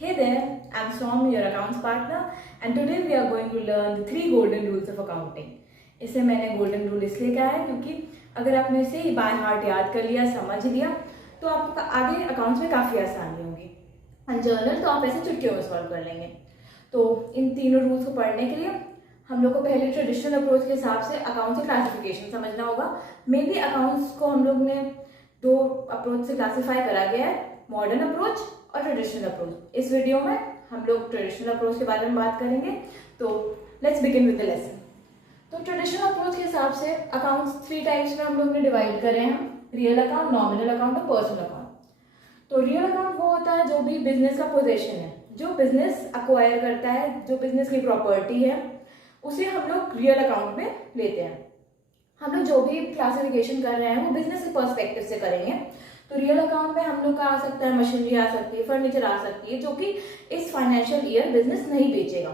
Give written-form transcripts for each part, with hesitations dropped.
Hey there, I'm Swam, your accounts partner, and today we are going to learn the 3 golden rules of accounting. इसे मैंने golden rule इसलिए कहा है क्योंकि अगर आपने इसे ही बाय हार्ट याद कर लिया, समझ लिया, तो आपको आगे अकाउंट्स में काफ़ी आसानी होगी। एंड जर्नल तो आप ऐसे चुटकियों में सॉल्व कर लेंगे। तो इन तीनों रूल्स को पढ़ने के लिए हम लोग को पहले ट्रेडिशनल अप्रोच के हिसाब से अकाउंट से क्लासिफिकेशन समझना होगा। मे बी अकाउंट्स को हम लोग ने 2 अप्रोच से क्लासीफाई करा गया है, मॉडर्न अप्रोच और ट्रेडिशनल अप्रोच। इस वीडियो में हम लोग ट्रेडिशनल अप्रोच के बारे में बात करेंगे। तो let's begin with the lesson. तो ट्रेडिशनल अप्रोच के हिसाब से अकाउंट्स 3 टाइप्स में हम लोग ने डिवाइड करे हैं, रियल अकाउंट, नॉमिनल अकाउंट और पर्सनल अकाउंट। तो रियल अकाउंट वो होता है जो भी बिजनेस का पोजीशन है, जो बिजनेस अक्वायर करता है, जो बिजनेस की प्रॉपर्टी है, उसे हम लोग रियल अकाउंट में लेते हैं। हम लोग जो भी क्लासिफिकेशन कर रहे हैं वो बिजनेस के पर्सपेक्टिव से करेंगे। तो रियल अकाउंट में हम लोग का आ सकता है, मशीनरी आ सकती है, फर्नीचर आ सकती है, जो कि इस फाइनेंशियल ईयर बिजनेस नहीं बेचेगा।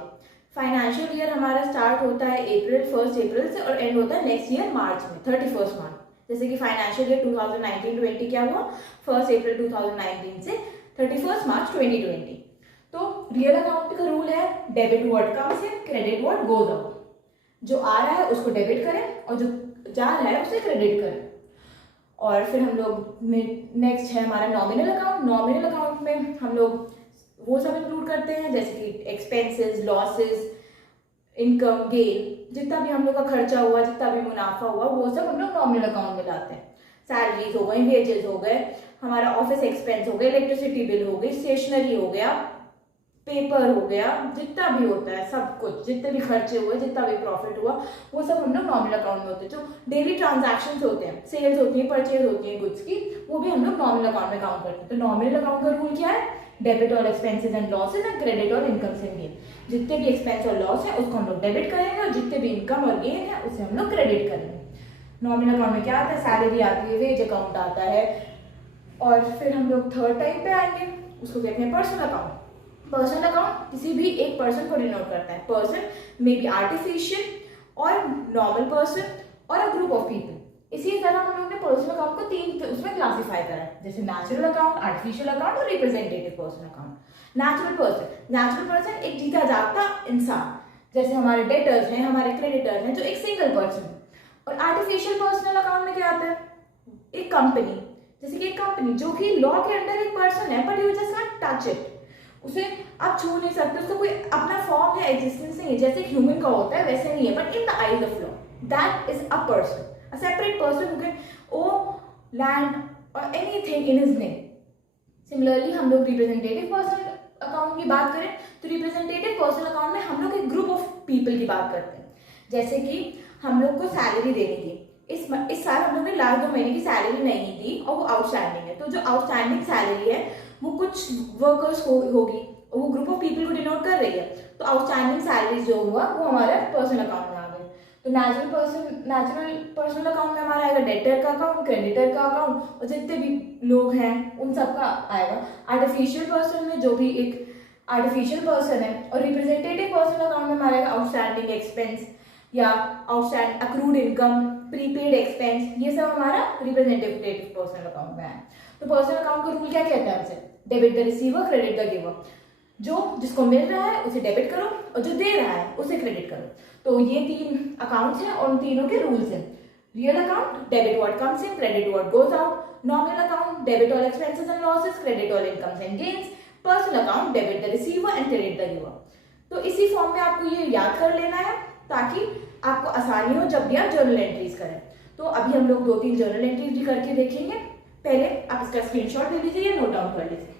फाइनेंशियल ईयर हमारा स्टार्ट होता है 1 अप्रैल से और एंड होता है नेक्स्ट ईयर मार्च में, 31 मार्च। जैसे कि फाइनेंशियल ईयर 2019-20 क्या हुआ, 1 अप्रैल 2019 से 31 मार्च 2020। तो रियल अकाउंट का रूल है debit what comes in, credit what goes out. जो आ रहा है उसको डेबिट करें और जो जा रहा है उसे क्रेडिट करें। और फिर हम लोग नेक्स्ट है हमारा नॉमिनल अकाउंट। नॉमिनल अकाउंट में हम लोग वो सब इंक्लूड करते हैं जैसे कि एक्सपेंसेस, लॉसेस, इनकम, गेन, जितना भी हम लोग का खर्चा हुआ, जितना भी मुनाफा हुआ, वो सब हम लोग नॉमिनल अकाउंट में लाते हैं। सैलरीज हो गई, वेजेस हो गए, हमारा ऑफिस एक्सपेंस हो गए, इलेक्ट्रिसिटी बिल हो गई, स्टेशनरी हो गया, पेपर हो गया, जितना भी होता है सब कुछ, जितने भी खर्चे हुए, जितना भी प्रॉफिट हुआ, वो सब हम लोग नॉमिनल अकाउंट में होते हैं। जो डेली ट्रांजैक्शंस होते हैं, सेल्स होती है, परचेज होती है गुड्स की, वो भी हम लोग नॉमिनल अकाउंट में काउंट करते हैं। तो नॉमिनल अकाउंट का रूल क्या है, debit all expenses and losses and credit all incomes and gain. जितने भी एक्सपेंस और लॉस है उसको हम लोग डेबिट करेंगे और जितने भी इनकम और गेन है उसे हम लोग क्रेडिट करेंगे। नॉमिनल अकाउंट में क्या आता है, सैलरी आती है, वेज अकाउंट आता है। और फिर हम लोग थर्ड टाइप पे आएंगे, उसको कहते हैं पर्सनल अकाउंट। पर्सनल अकाउंट किसी भी एक पर्सन को डिनोट करता है। पर्सन मे बी आर्टिफिशियल और नॉर्मल पर्सन और अ ग्रुप ऑफ पीपल। इसी तरह हम लोग ने पर्सनल अकाउंट को 3 उसमें क्लासीफाई करा है, जैसे नेचुरल अकाउंट, आर्टिफिशियल अकाउंट और representative personal account. Natural person एक जीता जागता इंसान, जैसे हमारे डेटर्स हैं, हमारे क्रेडिटर्स हैं, जो एक सिंगल पर्सन। और आर्टिफिशियल पर्सनल अकाउंट में क्या आता है, एक कंपनी, जैसे कि एक कंपनी जो कि लॉ के अंडर एक पर्सन है, but you just can't touch it, उसे आप छू नहीं सकते, उसका कोई अपना फॉर्म या एग्जिस्टेंस नहीं है, जैसे ह्यूमन का होता है वैसे नहीं है। But in the eyes of law that is a person, a separate person who can own land or anything in his name. Similarly हम लोग रिप्रेजेंटेटिव पर्सन अकाउंट की बात करें तो रिप्रेजेंटेटिव पर्सन अकाउंट में हम लोग एक ग्रुप ऑफ पीपल की बात करते हैं। जैसे कि हम लोग को सैलरी देनी थी, इस साल हम लोग ने लास्ट 2 महीने की सैलरी नहीं दी और वो आउटस्टैंडिंग है। तो जो आउटस्टैंडिंग सैलरी है वो कुछ वर्कर्स होगी, वो ग्रुप ऑफ पीपल को डिनोट कर रही है। तो आउटस्टैंडिंग सैलरी जो हुआ वो हमारा पर्सनल अकाउंट में आ गए। तो नेचुरल पर्सनल अकाउंट में हमारा आएगा डेटर का अकाउंट, क्रेडिटर का अकाउंट और जितने भी लोग हैं उन सबका आएगा। आर्टिफिशियल पर्सन में जो भी एक आर्टिफिशियल पर्सन है, और रिप्रेजेंटेटिव पर्सनल अकाउंट में हमारा आउटस्टैंडिंग एक्सपेंस या outstand accrued income, prepaid expense, ये सब हमारा रिप्रेजेंटेटिव पर्सनल अकाउंट में है। तो पर्सनल अकाउंट का रूल क्या कहता है हमसे, debit the receiver, credit the giver. जो जिसको मिल रहा है उसे डेबिट करो और जो दे रहा है उसे क्रेडिट करो। तो ये 3 अकाउंट्स हैं और उन तीनों के रूल्स हैं। Real account debit what comes in, credit what goes out. Nominal account debit all expenses and losses, credit all incomes and gains. Personal account debit the receiver and credit the giver. तो इसी form में आपको ये याद कर लेना है ताकि आपको आसानी हो जब भी आप जर्नल एंट्रीज करें। तो अभी हम लोग 2-3 जर्नल एंट्रीज भी करके देखेंगे। पहले आप इसका स्क्रीनशॉट ले लीजिए या नोट डाउन कर लीजिए।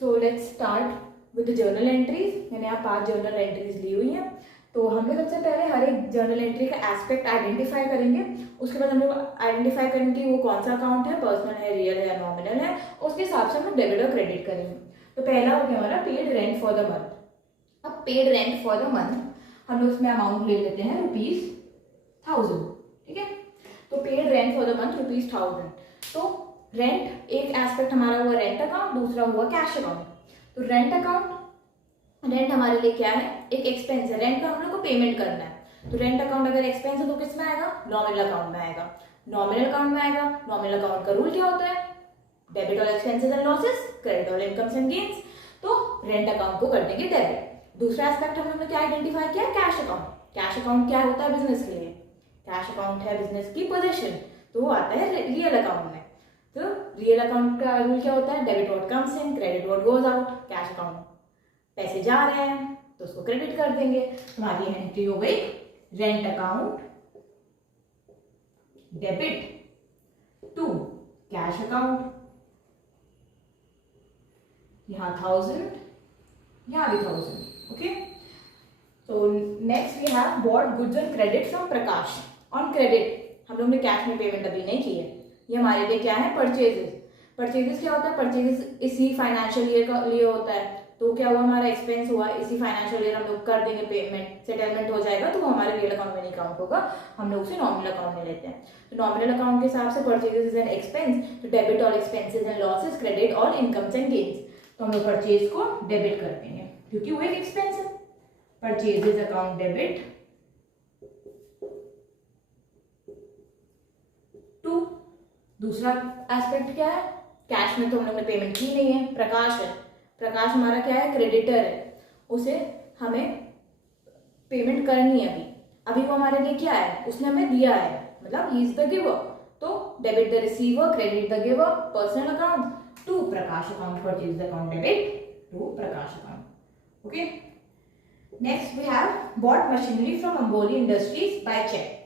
So let's start with the journal entries. मैंने यहाँ 5 जर्नल एंट्रीज ली हुई हैं। तो हम लोग सबसे पहले हर एक जर्नल एंट्री का एस्पेक्ट आइडेंटिफाई करेंगे। उसके बाद हम लोग आइडेंटिफाई करेंगे कि वो कौन सा अकाउंट है, पर्सनल है, रियल है या नॉमिनल है, उसके हिसाब से हम लोग डेबिट और क्रेडिट करेंगे। तो पहला हो गया हमारा paid rent for the month. अब paid rent for the month हम लोग उसमें अमाउंट ले लेते हैं ₹1000, ठीक है। तो paid rent for the month ₹1000। तो रेंट एक एस्पेक्ट हमारा हुआ रेंट अकाउंट, दूसरा हुआ कैश अकाउंट। तो रेंट अकाउंट, रेंट हमारे लिए क्या है, एक एक्सपेंस है, रेंट का हम लोग को पेमेंट करना है। तो रेंट अकाउंट अगर एक्सपेंस है तो किस में आएगा, नॉमिनल अकाउंट में आएगा। नॉमिनल अकाउंट में आएगा। नॉमिनल अकाउंट का रूल क्या होता है, debit all expenses and losses, credit all incomes and gains. तो रेंट अकाउंट को कर देंगे डेबिट। दूसरा एस्पेक्ट हम लोगों ने क्या आइडेंटिफाई किया, कैश अकाउंट। कैश अकाउंट क्या होता है बिजनेस के लिए, कैश अकाउंट है बिजनेस की पोजीशन, तो वो आता है रियल अकाउंट में। तो रियल अकाउंट का रूल क्या होता है, debit what comes in, credit what goes out. Cash account पैसे जा रहे हैं तो उसको क्रेडिट कर देंगे। हमारी एंट्री हो गई rent account debit to cash account, यहां 1000, यहां भी 1000। ओके, तो next we have bought goods on credit from Prakash. On credit हम लोग ने कैश में पेमेंट अभी नहीं की है, ये हमारे लिए क्या है, परचेजेस। परचेजेस क्या होता है, परचेजेस इसी फाइनेंशियल ईयर का लिए होता है। तो क्या हुआ, हमारा एक्सपेंस हुआ, इसी फाइनेंशियल ईयर हम लोग कर देंगे पेमेंट, सेटलमेंट हो जाएगा, तो वो हमारे रियल अकाउंट में नहीं काउंट होगा, हम लोग उसे नॉमिनल अकाउंट में लेते हैं। तो नॉमिनल अकाउंट के हिसाब से परचेजेस इज एन एक्सपेंस, तो debit all expenses and losses, credit all incomes and gains. तो हम लोग परचेज को डेबिट कर देंगे क्योंकि वो एक एक्सपेंस है। परचेजेस अकाउंट डेबिट टू, दूसरा एस्पेक्ट क्या है, कैश में तो हम लोग ने पेमेंट की नहीं है, प्रकाश है। प्रकाश हमारा क्या है, क्रेडिटर है, उसे हमें पेमेंट करनी है अभी वो हमारे लिए क्या है, उसने हमें दिया है, मतलब ही इज द गिवर। तो debit the receiver, credit the giver, personal account to Prakash account, purchase account debit to Prakash account. Okay, next we have bought machinery from Amboli industries by cheque.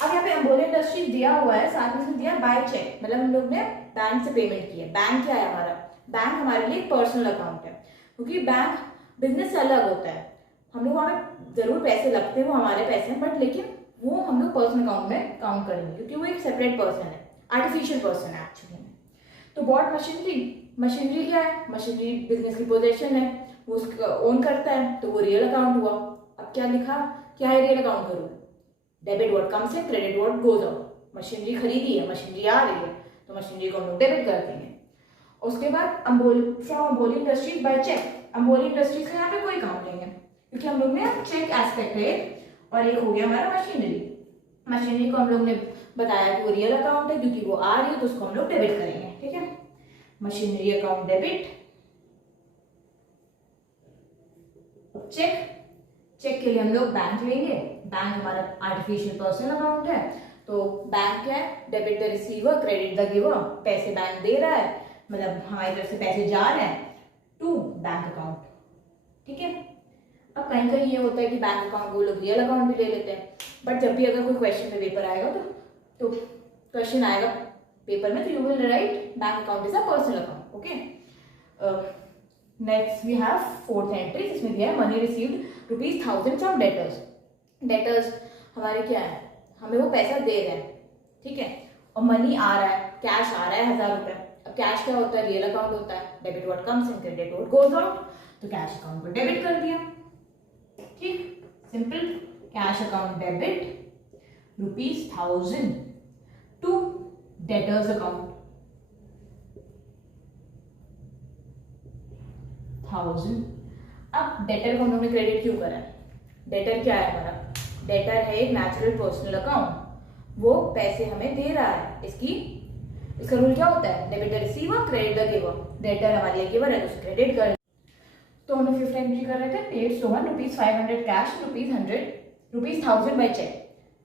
अब यहाँ पे अंबोली इंडस्ट्रीज दिया हुआ है, साथ में दिया बाय चेक, मतलब हम लोग ने बैंक से पेमेंट की है। बैंक क्या है हमारा, बैंक हमारे लिए पर्सनल अकाउंट है, क्योंकि बैंक बिजनेस से अलग होता है। हम लोग वहाँ पे जरूर पैसे लगते हैं, वो हमारे पैसे हैं, बट लेकिन वो हम लोग पर्सनल अकाउंट में काउंट करेंगे क्योंकि वो एक सेपरेट पर्सन है, आर्टिफिशियल पर्सन है एक्चुअली में। तो बॉट मशीनरी, मशीनरी क्या है, मशीनरी बिजनेस की पोजीशन है, वो उसका ओन करता है, तो वो रियल अकाउंट हुआ। अब क्या लिखा, क्या है रियल अकाउंट का rule, debit what comes in, credit what goes out. Machinery खरीदी है, मशीनरी आ रही है, तो मशीनरी को हम लोग डेबिट कर देंगे। उसके बाद from Amboli industries by cheque. Amboli industries का यहाँ पे कोई काम नहीं है क्योंकि हम लोग ने चेक एस्पेक्ट है, और एक हो गया हमारा मशीनरी। मशीनरी को हम लोग ने बताया कि वो रियल अकाउंट है क्योंकि वो आ रही है, तो उसको हम लोग डेबिट करेंगे। ठीक है, machinery account debit, cheque, cheque के लिए हम लोग बैंक लेंगे। बैंक हमारा आर्टिफिशियल पर्सनल अकाउंट है, तो बैंक क्या है, debit the receiver, credit the giver, पैसे बैंक दे रहा है, मतलब हमारी तरफ से पैसे जा रहे हैं टू बैंक अकाउंट। ठीक है, अब कहीं कहीं ये होता है कि बैंक अकाउंट वो लोग रियल अकाउंट भी ले लेते हैं, बट जब भी अगर कोई क्वेश्चन में पेपर आएगा तो क्वेश्चन आएगा पेपर में, तो you will write bank account is a personal account. Okay, next we have fourth entry, इसमें दिया है money received ₹1000 from debtors. Debtors हमारे क्या है, हमें वो पैसा दे रहे हैं, ठीक है, और मनी आ रहा है, कैश आ रहा है 1000 रुपये। अब कैश क्या होता है, रियल अकाउंट होता है, debit what comes in, credit what goes out, तो कैश अकाउंट को डेबिट कर दिया। ठीक, simple, cash account debit ₹1000 to debtors account 1000। अब डेटर को हम लोग ने क्रेडिट क्यों करा है, डेटर क्या है हमारा, डेटर है एक नेचुरल पर्सनल अकाउंट, वो पैसे हमें दे रहा है, इसका रूल क्या होता है, debit the receiver, credit the giver. Debtor हमारे लिए गिवर है तो क्रेडिट कर। तो हम लोग फिफ्थ एंट्री कर रहे थे, paid Sohan ₹500 cash, ₹1000 by cheque.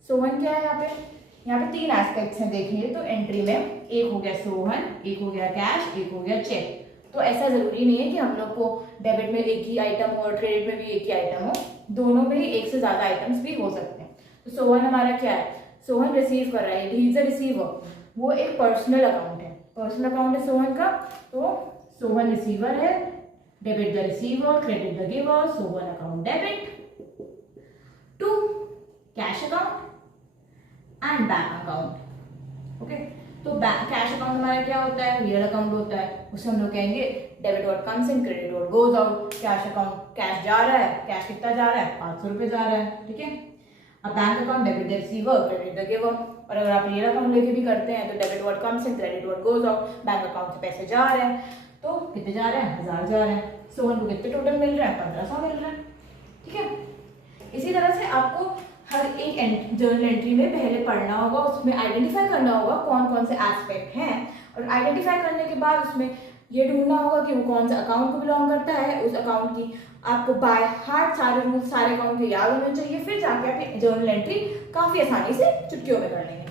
Sohan क्या है यहाँ पे 3 एस्पेक्ट्स हैं देखिए, तो एंट्री में एक हो गया सोहन, एक हो गया कैश, एक हो गया चेक। तो ऐसा जरूरी नहीं है कि हम लोग को डेबिट में एक ही आइटम हो और क्रेडिट में भी एक ही आइटम हो, दोनों में ही एक से ज्यादा आइटम्स भी हो सकते हैं। तो सोहन हमारा क्या है, सोहन रिसीव कर रहा है, ही इज अ रिसीवर, वो एक पर्सनल अकाउंट है, पर्सनल अकाउंट है सोहन का, तो सोहन रिसीवर है, debit the receiver, credit the giver, Sohan account debit to cash account and bank account. Okay, तो कैश अकाउंट हमारा क्या होता है, रियल अकाउंट होता है, उसे हम लोग कहेंगे debit what comes in, credit what goes out. Cash account, cash जा रहा है, कैश कितना जा रहा है, 500 रुपये जा रहा है। ठीक है, अब bank account debit the receiver, credit the giver, और अगर आप रियल अकाउंट लेके भी करते हैं तो debit what comes in, credit what goes out. Bank account से पैसे जा रहे हैं, तो कितने जा रहे हैं, 1000 जा रहे हैं। सोहन को कितने टोटल मिल रहे हैं, 1500 मिल रहे हैं। ठीक है, इसी तरह से आपको हर एक जर्नल एंट्री में पहले पढ़ना होगा, उसमें आइडेंटिफाई करना होगा कौन कौन से एस्पेक्ट हैं और आइडेंटिफाई करने के बाद उसमें ये ढूंढना होगा कि वो कौन सा अकाउंट को बिलोंग करता है। उस अकाउंट की आपको बाय हार्ट सारे रूल्स सारे अकाउंट के याद होने चाहिए, फिर जाके आप जर्नल एंट्री काफ़ी आसानी से चुटकियों में कर लेंगे।